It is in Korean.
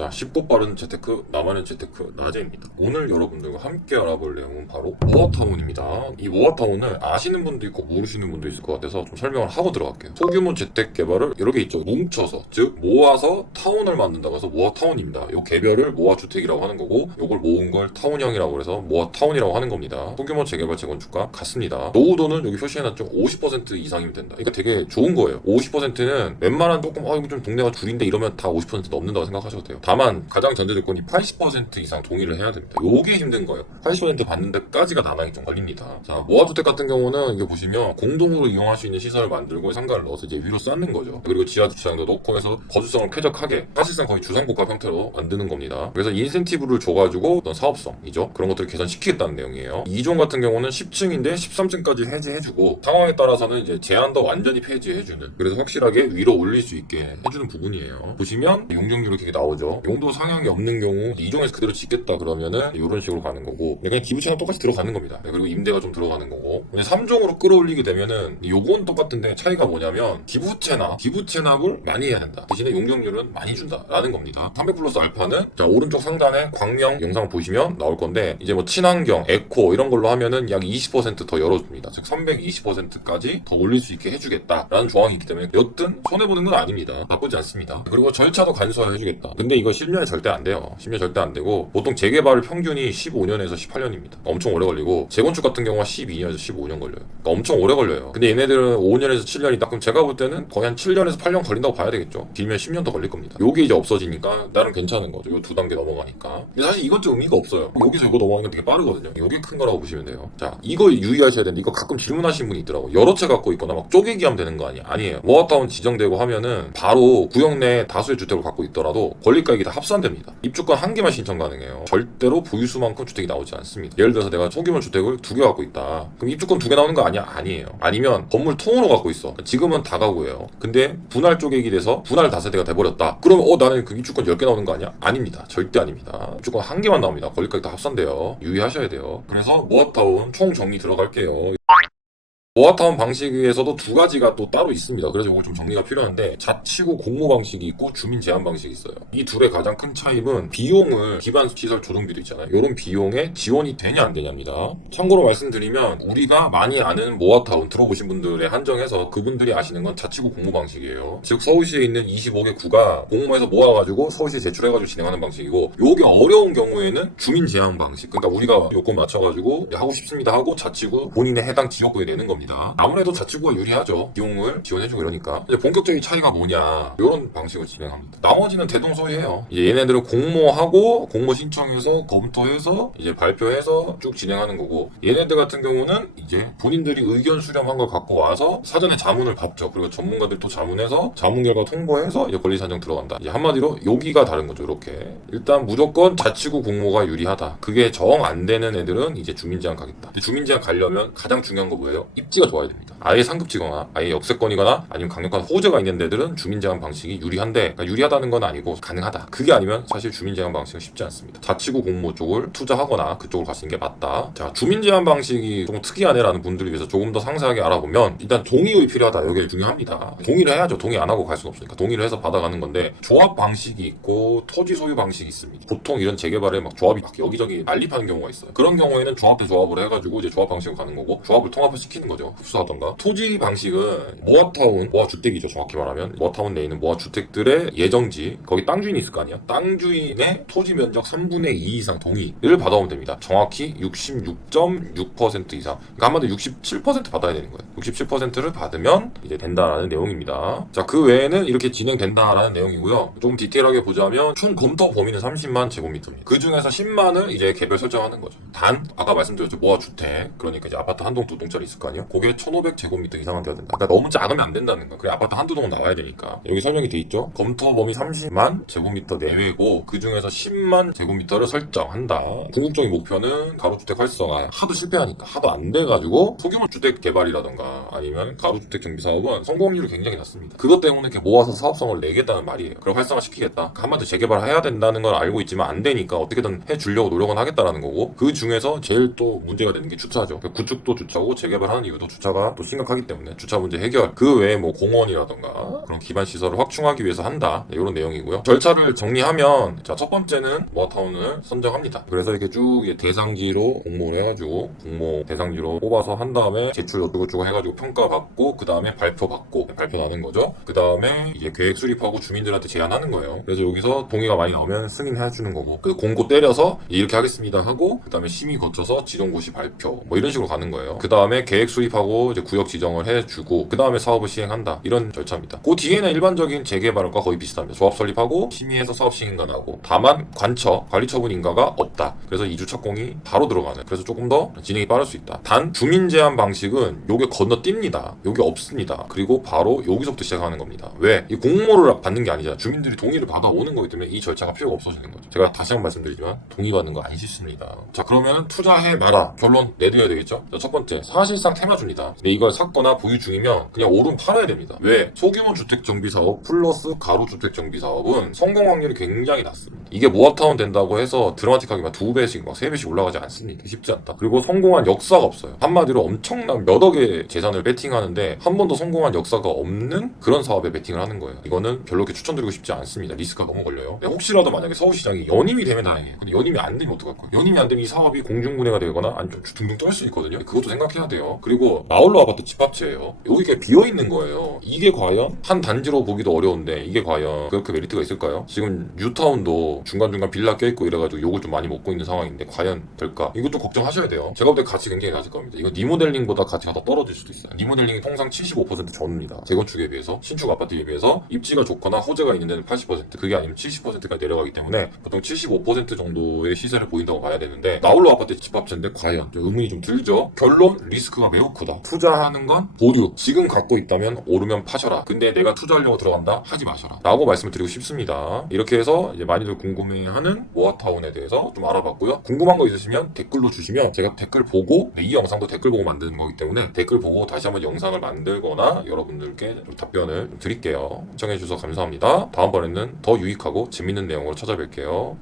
자, 쉽고 빠른 재테크, 나만의 재테크, 나제입니다. 오늘 여러분들과 함께 알아볼 내용은 바로 모아타운입니다. 이 모아타운을 아시는 분도 있고 모르시는 분도 있을 것 같아서 좀 설명을 하고 들어갈게요. 소규모 재테크 개발을 이렇게 있죠. 뭉쳐서, 즉 모아서 타운을 만든다고 해서 모아타운입니다. 이 개별을 모아주택이라고 하는 거고, 이걸 모은 걸 타운형이라고 해서 모아타운이라고 하는 겁니다. 소규모 재개발 재건축과 같습니다. 노후도는 여기 표시해놨죠. 50% 이상이면 된다. 그러니까 되게 좋은 거예요. 50%는 웬만한 조금 이거 좀 동네가 줄인데 이러면 다 50% 넘는다고 생각하셔도 돼요. 다만 가장 전제 조건이 80% 이상 동의를 해야 됩니다. 요게 힘든 거예요. 80% 받는 데까지가 난항이 좀 걸립니다. 자, 모아주택 같은 경우는 이게 보시면 공동으로 이용할 수 있는 시설을 만들고 상가를 넣어서 이제 위로 쌓는 거죠. 그리고 지하 주차장도 넣고 해서 거주성을 쾌적하게, 사실상 거의 주상복합 형태로 만드는 겁니다. 그래서 인센티브를 줘가지고 어떤 사업성이죠. 그런 것들을 개선시키겠다는 내용이에요. 2종 같은 경우는 10층인데 13층까지 해제해주고, 상황에 따라서는 이제 제한도 완전히 폐지해주는, 그래서 확실하게 위로 올릴 수 있게 해주는 부분이에요. 보시면 용적률이 이렇게 나오죠. 용도 상향이 없는 경우 2종에서 그대로 짓겠다 그러면은 이런 식으로 가는 거고, 그냥 기부채납 똑같이 들어가는 겁니다. 그리고 임대가 좀 들어가는 거고, 3종으로 끌어올리게 되면은 요건 똑같은데 차이가 뭐냐면 기부채납을 많이 해야 된다. 대신에 용적률은 많이 준다라는 겁니다. 300 플러스 알파는 자, 오른쪽 상단에 광명 영상 보시면 나올 건데, 이제 뭐 친환경, 에코 이런 걸로 하면은 약 20% 더 열어줍니다. 즉 320%까지 더 올릴 수 있게 해주겠다라는 조항이 있기 때문에 여튼 손해보는 건 아닙니다. 나쁘지 않습니다. 그리고 절차도 간소화해주겠다. 근데 이거 10년이 절대 안 돼요. 10년 절대 안 되고, 보통 재개발 평균이 15년에서 18년입니다. 엄청 오래 걸리고, 재건축 같은 경우가 12년에서 15년 걸려요. 그러니까 엄청 오래 걸려요. 근데 얘네들은 5년에서 7년이다. 그럼 제가 볼 때는 거의 한 7년에서 8년 걸린다고 봐야 되겠죠. 길면 10년 더 걸릴 겁니다. 요게 이제 없어지니까 나름 괜찮은 거죠. 요 두 단계 넘어가니까. 근데 사실 이건 좀 의미가 없어요. 여기서 이거 넘어가는 게 되게 빠르거든요. 요게 큰 거라고 보시면 돼요. 자, 이거 유의하셔야 되는데, 이거 가끔 질문하시는 분이 있더라고. 여러 채 갖고 있거나 막 쪼개기 하면 되는 거 아니에요. 모아타운 지정되고 하면은 바로 구역 내 다수의 주택을 갖고 있더라도 권리가액이 다 합산됩니다. 입주권 한 개만 신청 가능해요. 절대로 보유수만큼 주택이 나오지 않습니다. 예를 들어서 내가 소규모 주택을 2개 갖고 있다. 그럼 입주권 2개 나오는 거 아니야? 아니에요. 아니면 건물 통으로 갖고 있어. 지금은 다가구예요. 근데 분할 쪼개기 돼서 분할 다세대가 돼버렸다. 그러면 나는 그 입주권 10개 나오는 거 아니야? 아닙니다. 절대 아닙니다. 입주권 한 개만 나옵니다. 권리가액 다 합산돼요. 유의하셔야 돼요. 그래서 모아타운 총 정리 들어갈게요. 모아타운 방식에서도 두 가지가 또 따로 있습니다. 그래서 이거 좀 정리가 필요한데, 자치구 공모 방식이 있고 주민 제한 방식이 있어요. 이 둘의 가장 큰 차이는 비용을, 기반 시설 조성비도 있잖아요. 이런 비용에 지원이 되냐 안 되냐입니다. 참고로 말씀드리면, 우리가 많이 아는 모아타운 들어보신 분들에 한정해서 그분들이 아시는 건 자치구 공모 방식이에요. 즉 서울시에 있는 25개 구가 공모해서 모아가지고 서울시에 제출해가지고 진행하는 방식이고, 요게 어려운 경우에는 주민 제한 방식. 그러니까 우리가 요건 맞춰가지고 하고 싶습니다 하고 자치구 본인의 해당 지역구에 내는 겁니다. 아무래도 자치구가 유리하죠. 비용을 지원해주고 이러니까. 이제 본격적인 차이가 뭐냐, 이런 방식을 진행합니다. 나머지는 대동소이해요. 이제 얘네들은 공모하고 공모 신청해서 검토해서 이제 발표해서 쭉 진행하는 거고, 얘네들 같은 경우는 이제 본인들이 의견 수렴한 걸 갖고 와서 사전에 자문을 받죠. 그리고 전문가들 또 자문해서 자문 결과 통보해서 이제 권리산정 들어간다. 이제 한마디로 여기가 다른 거죠. 이렇게 일단 무조건 자치구 공모가 유리하다. 그게 정 안 되는 애들은 이제 주민제한 가겠다. 근데 주민제한 가려면 가장 중요한 거 뭐예요? 입지가 좋아야 됩니다. 아예 상급지거나 아예 역세권이거나 아니면 강력한 호재가 있는 데들은 주민제한 방식이 유리한데, 그러니까 유리하다는 건 아니고 가능하다. 그게 아니면 사실 주민제한 방식은 쉽지 않습니다. 자치구 공모 쪽을 투자하거나 그쪽으로 가시는 게 맞다. 자, 주민제한 방식이 조금 특이하네라는 분들을 위해서 조금 더 상세하게 알아보면, 일단 동의율이 필요하다. 이게 중요합니다. 동의를 해야죠. 동의 안 하고 갈 수는 없으니까 동의를 해서 받아가는 건데, 조합 방식이 있고 토지 소유 방식이 있습니다. 보통 이런 재개발에 막 조합이 막 여기저기 난립하는 경우가 있어요. 그런 경우에는 조합 대 조합을 해가지고 이제 조합 방식으로 가는 거고, 조합을 통합을 시키는 거죠. 흡수하던가. 토지 방식은 모아타운, 모아주택이죠. 정확히 말하면 모아타운 내에 있는 모아주택들의 예정지, 거기 땅 주인이 있을 거 아니야. 땅 주인의 토지 면적 3분의 2 이상 동의를 받아오면 됩니다. 정확히 66.6% 이상, 그러니까 한마디로 67% 받아야 되는 거예요. 67%를 받으면 이제 된다라는 내용입니다. 자, 그 외에는 이렇게 진행된다라는 내용이고요. 좀 디테일하게 보자면 총 검토 범위는 30만 제곱미터입니다. 그 중에서 10만을 이제 개별 설정하는 거죠. 단 아까 말씀드렸죠. 모아주택, 그러니까 이제 아파트 한 동 두 동짜리 있을 거 아니에요. 그게 1500제곱미터 이상은 돼야 된다. 그러니까 너무 작으면 안 된다는 거. 그래, 아파트 한두 동은 나와야 되니까. 여기 설명이 돼 있죠. 검토 범위 30만 제곱미터 내외고, 그 중에서 10만 제곱미터를 설정한다. 궁극적인 목표는 가로주택 활성화. 하도 실패하니까, 하도 안 돼가지고 소규모 주택 개발이라던가 아니면 가로주택 정비 사업은 성공률이 굉장히 낮습니다. 그것 때문에 이렇게 모아서 사업성을 내겠다는 말이에요. 그럼 활성화 시키겠다. 한마디로 재개발 해야 된다는 걸 알고 있지만 안 되니까 어떻게든 해주려고 노력은 하겠다라는 거고, 그 중에서 제일 또 문제가 되는 게 주차죠. 구축도 주차고 재개발하는 이유도 또 주차가 또 심각하기 때문에 주차 문제 해결, 그 외에 뭐 공원이라던가 그런 기반 시설을 확충하기 위해서 한다, 이런 내용이고요. 절차를 정리하면, 자, 첫 번째는 모아타운을 선정합니다. 그래서 이렇게 쭉 대상지로 공모를 해가지고 공모 대상지로 뽑아서 한 다음에 제출 어쩌고저쩌고 해가지고 평가받고, 그 다음에 발표 나는 거죠. 그 다음에 이제 계획 수립하고 주민들한테 제안하는 거예요. 그래서 여기서 동의가 많이 나오면 승인해주는 거고, 그 공고 때려서 이렇게 하겠습니다 하고, 그 다음에 심의 거쳐서 지정고시 발표, 뭐 이런 식으로 가는 거예요. 그 다음에 계획 수립하고 이제 구역 지정을 해주고, 그 다음에 사업을 시행한다, 이런 절차입니다. 그 뒤에는 일반적인 재개발과 거의 비슷합니다. 조합 설립하고 심의해서 사업 시행인가하고, 다만 관리 처분 인가가 없다. 그래서 2주 착공이 바로 들어가는, 그래서 조금 더 진행이 빠를 수 있다. 단 주민 제한 방식은 요게 건너뜁니다. 요게 없습니다. 그리고 바로 여기서부터 시작하는 겁니다. 왜? 이 공모를 받는 게 아니잖아. 주민들이 동의를 받아오는 거기 때문에 이 절차가 필요가 없어지는 거죠. 제가 다시 한번 말씀드리지만 동의받는 거 안 싫습니다. 자, 그러면 투자해 마라, 결론 내드려야 되겠죠. 자, 첫 번째, 사실상 테마주입니다. 근데 이걸 샀거나 보유 중이면 그냥 오름 팔아야 됩니다. 왜? 소규모 주택 정비 사업 플러스 가로 주택 정비 사업은 성공 확률이 굉장히 낮습니다. 이게 모아타운 된다고 해서 드라마틱하게 막 2배씩 막 3배씩 올라가지 않습니다. 쉽지 않다. 그리고 성공한 역사가 없어요. 한마디로 엄청난 몇 억의 재산을 베팅하는데 한 번도 성공한 역사가 없는 그런 사업에 베팅을 하는 거예요. 이거는 별로 이렇게 추천드리고 싶지 않습니다. 리스크가 너무 걸려요. 혹시라도 만약에 서울시장이 연임이 되면 다행이에요. 근데 연임이 안 되면 어떡할 거예요? 연임이 안 되면 이 사업이 공중분해가 되거나 아니면 좀 둥둥 떠 수 있거든요. 그것도 생각해야 돼요. 그리고 나홀로 아파트 집합체예요. 여기 그냥 비어있는 거예요. 이게 과연 한 단지로 보기도 어려운데 이게 과연 그렇게 메리트가 있을까요? 지금 뉴타운도 중간중간 빌라 껴있고 이래가지고 욕을 좀 많이 먹고 있는 상황인데 과연 될까? 이것도 걱정하셔야 돼요. 제가 볼 때 가치 굉장히 낮을 겁니다. 이거 리모델링보다 가치가 더 떨어질 수도 있어요. 리모델링이 통상 75% 전입니다. 재건축에 비해서, 신축 아파트에 비해서 입지가 좋거나 호재가 있는 데는 80%, 그게 아니면 70%까지 내려가기 때문에 보통 75% 정도의 시세를 보인다고 봐야 되는데, 나홀로 아파트 집합체인데 과연 의문이 좀 들죠? 결론, 리스크가 매우 크다. 투자하는 건 보류. 지금 갖고 있다면 오르면 파셔라. 근데 내가 투자하려고 들어간다? 하지 마셔라. 라고 말씀을 드리고 싶습니다. 이렇게 해서 이제 많이들 궁금해하는 모아타운에 대해서 좀 알아봤고요. 궁금한 거 있으시면 댓글로 주시면 제가 댓글 보고, 이 영상도 댓글 보고 만드는 거기 때문에 댓글 보고 다시 한번 영상을 만들거나 여러분들께 좀 답변을 드릴게요. 시청해주셔서 감사합니다. 다음번에는 더 유익하고 재밌는 내용으로 찾아뵐게요.